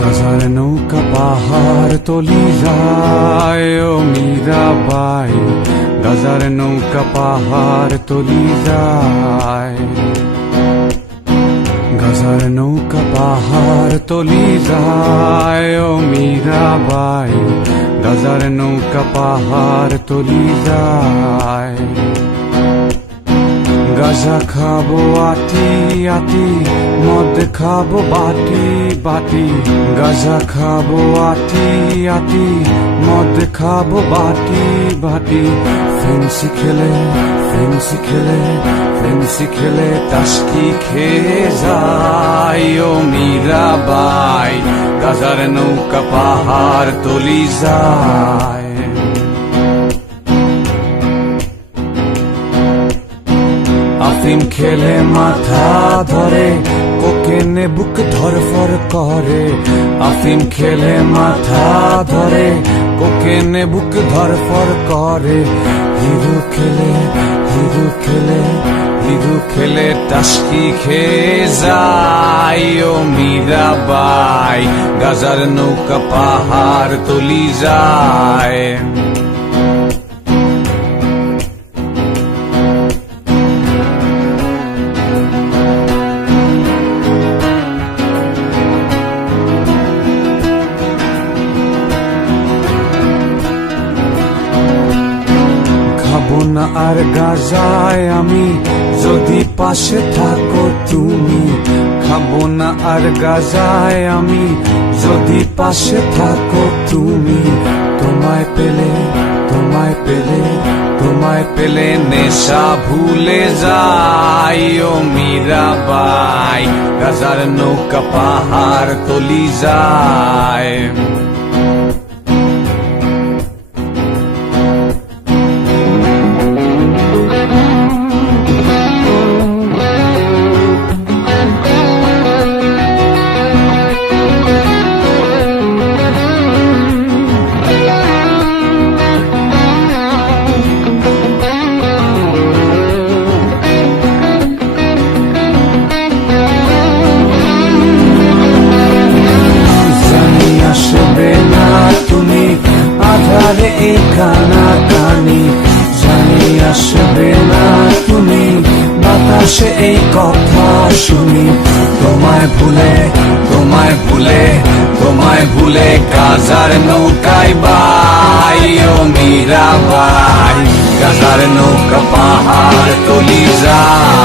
গাজার নৌকা পাহাড় তলি যায় ও মীরাবাই, গাজার নৌকা পাহাড় তলি যায়। গাজার নৌকা পাহাড় তলি যায় ও মীরাবাই, গাজার নৌকা পাহাড় তলি যায়। গাজা খাবো আটি আটি, মদ খাবো বাটি বাটি। গাজা খাবো আটি আটি, মদ খাবো বাটি বাটি। ফেন্সি খেলে ফেন্সি খেলে ফেন্সি খেলে টাসকি খেয়ে যায় ও মীরাবাই, গাজার নৌকা পাহাড় তলি যায়। আফিম খেলে মাথা ধরে, কোকেনে বুক ধরফর করে। আফিম খেলে মাথা ধরে, কোকেনে বুক ধরফর করে। হিরো খেলে হিরো খেলে হিরো খেলে টাসকি খেয়ে যায় ও মীরাবাই, গাজার নৌকা পাহাড় তলি যায়। খাবো না আর গাজায় আমি, যদি পাশে থাকো তুমি। খাবো না আর গাজায় আমি, যদি পাশে থাকো তুমি। তোমায় পেলে তোমায় পেলে তোমায় পেলে নেশা ভুলে যাই ও মীরাবাই, গাজার নৌকা পাহাড় তলি যায়। এই কানাকানি জানি আসবে না তুমি, বাতাসে এই কথা শুনি। তোমায় ভুলে তোমায় ভুলে তোমায় ভুলে গাজার নৌকায় বাই ও মীরাবাই, গাজার নৌকা পাহাড় তলি যায়।